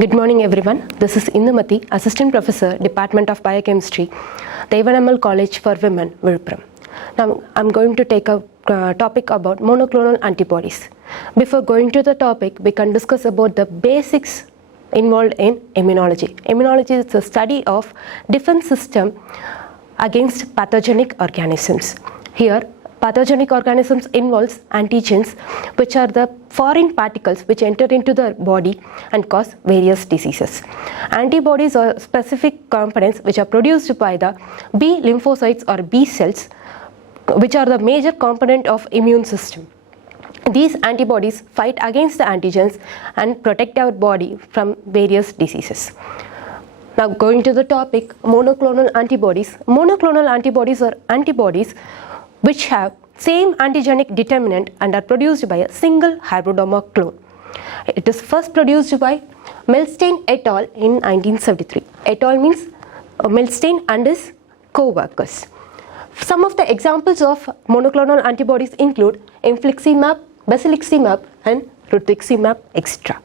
Good morning everyone. This is Indumathy, Assistant Professor, Department of Biochemistry, Theivanai College for Women, Villupuram. Now I'm going to take a topic about monoclonal antibodies. Before going to the topic, we can discuss about the basics involved in immunology. Immunology is the study of defense system against pathogenic organisms. Here, pathogenic organisms involves antigens, which are the foreign particles which enter into the body and cause various diseases. Antibodies are specific components which are produced by the B lymphocytes or B cells, which are the major component of immune system. These antibodies fight against the antigens and protect our body from various diseases. Now going to the topic, monoclonal antibodies. Monoclonal antibodies are antibodies which have same antigenic determinant and are produced by a single hybridoma clone. It is first produced by Milstein et al. In 1973. Et al. Means Milstein and his co-workers. Some of the examples of monoclonal antibodies include infliximab, basiliximab and rituximab, etc.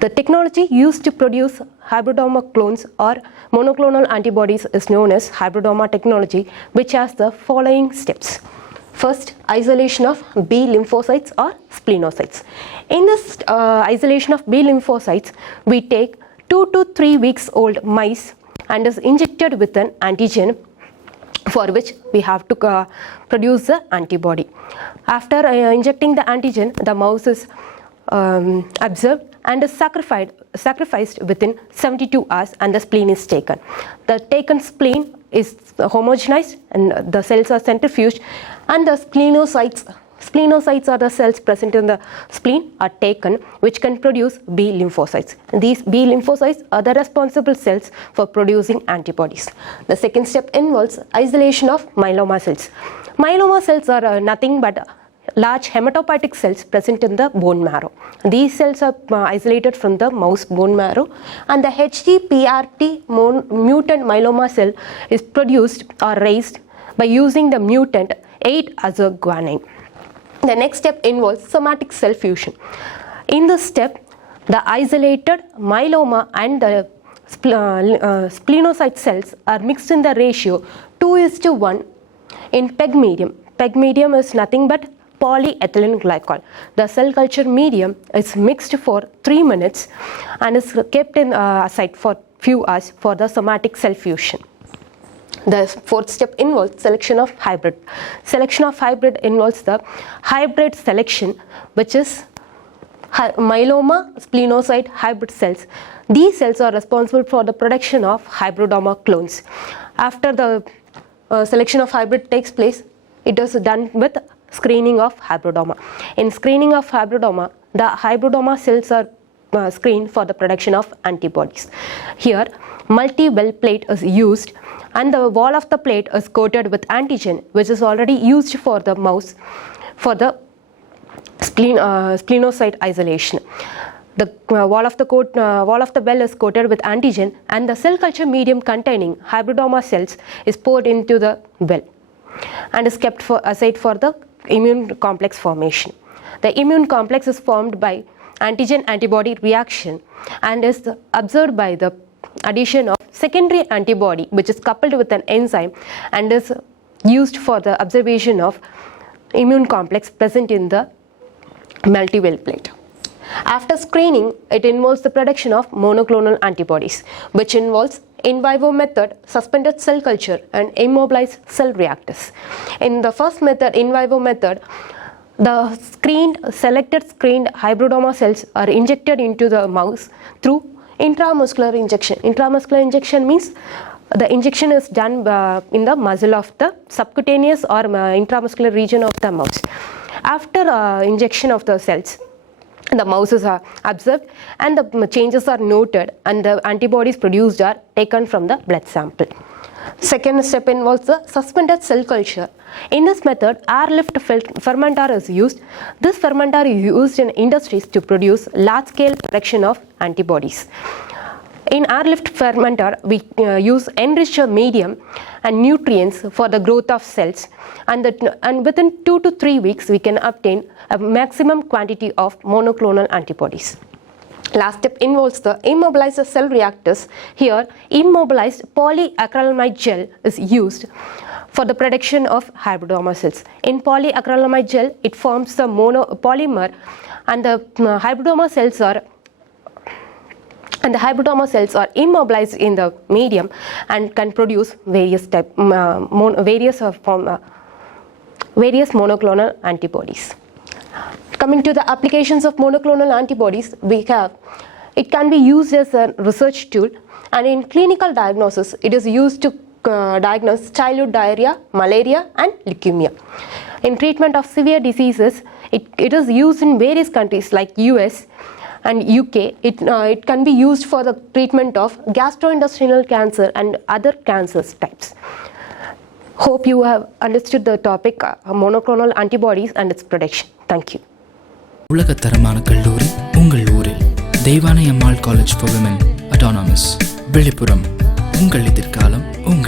The technology used to produce hybridoma clones or monoclonal antibodies is known as hybridoma technology, which has the following steps. First, isolation of B lymphocytes or splenocytes. In this isolation of B lymphocytes, we take 2 to 3 weeks old mice and is injected with an antigen for which we have to produce the antibody. After injecting the antigen, the mouse is observed and is sacrificed within 72 hours and the spleen is taken. The taken spleen is homogenized and the cells are centrifuged, and the splenocytes are the cells present in the spleen are taken, which can produce B lymphocytes. These B lymphocytes are the responsible cells for producing antibodies. The second step involves isolation of myeloma cells. Myeloma cells are nothing but large hematopoietic cells present in the bone marrow. These cells are isolated from the mouse bone marrow, and the HTPRT mutant myeloma cell is produced or raised by using the mutant 8-azoguanine. The next step involves somatic cell fusion. In this step, the isolated myeloma and the splenocyte cells are mixed in the ratio 2:1 in PEG medium. PEG medium is nothing but polyethylene glycol. The cell culture medium is mixed for 3 minutes and is kept in aside for few hours for the somatic cell fusion. The fourth step involves selection of hybrid. Selection of hybrid involves the hybrid selection, which is myeloma splenocyte hybrid cells. These cells are responsible for the production of hybridoma clones. After the selection of hybrid takes place, it is done with screening of hybridoma. In screening of hybridoma, the hybridoma cells are screened for the production of antibodies. Here, multi-well plate is used, and the wall of the plate is coated with antigen, which is already used for the mouse for the splenocyte isolation. The wall of the well is coated with antigen, and the cell culture medium containing hybridoma cells is poured into the well and is kept aside for the immune complex formation. The immune complex is formed by antigen-antibody reaction and is observed by the addition of secondary antibody, which is coupled with an enzyme and is used for the observation of immune complex present in the multi-well plate. After screening, it involves the production of monoclonal antibodies, which involves in vivo method, suspended cell culture and immobilized cell reactors. In the first method, in vivo method, the selected screened hybridoma cells are injected into the mouse through intramuscular injection. Intramuscular injection means the injection is done in the muzzle of the subcutaneous or intramuscular region of the mouse. After injection of the cells, the mouses are observed and the changes are noted, and the antibodies produced are taken from the blood sample. Second step involves the suspended cell culture. In this method, airlift fermenter is used. This fermenter is used in industries to produce large-scale production of antibodies. In airlift fermenter, we use enriched medium and nutrients for the growth of cells, and within 2 to 3 weeks we can obtain a maximum quantity of monoclonal antibodies. Last step involves the immobilized cell reactors. Here, immobilized polyacrylamide gel is used for the production of hybridoma cells. In polyacrylamide gel, it forms the monopolymer, and the hybridoma cells are immobilized in the medium and can produce various monoclonal antibodies. Coming to the applications of monoclonal antibodies, it can be used as a research tool, and in clinical diagnosis, it is used to diagnose childhood diarrhea, malaria, and leukemia. In treatment of severe diseases, it is used in various countries like US and UK. It can be used for the treatment of gastrointestinal cancer and other cancer types. Hope you have understood the topic monoclonal antibodies and its production. Thank you. உலகத்தரமான கல்லூரி உங்கள் ஊரில் Deivanai Ammal college for women autonomous Villupuram. உங்கள் எதிர்காலம் உங்கள்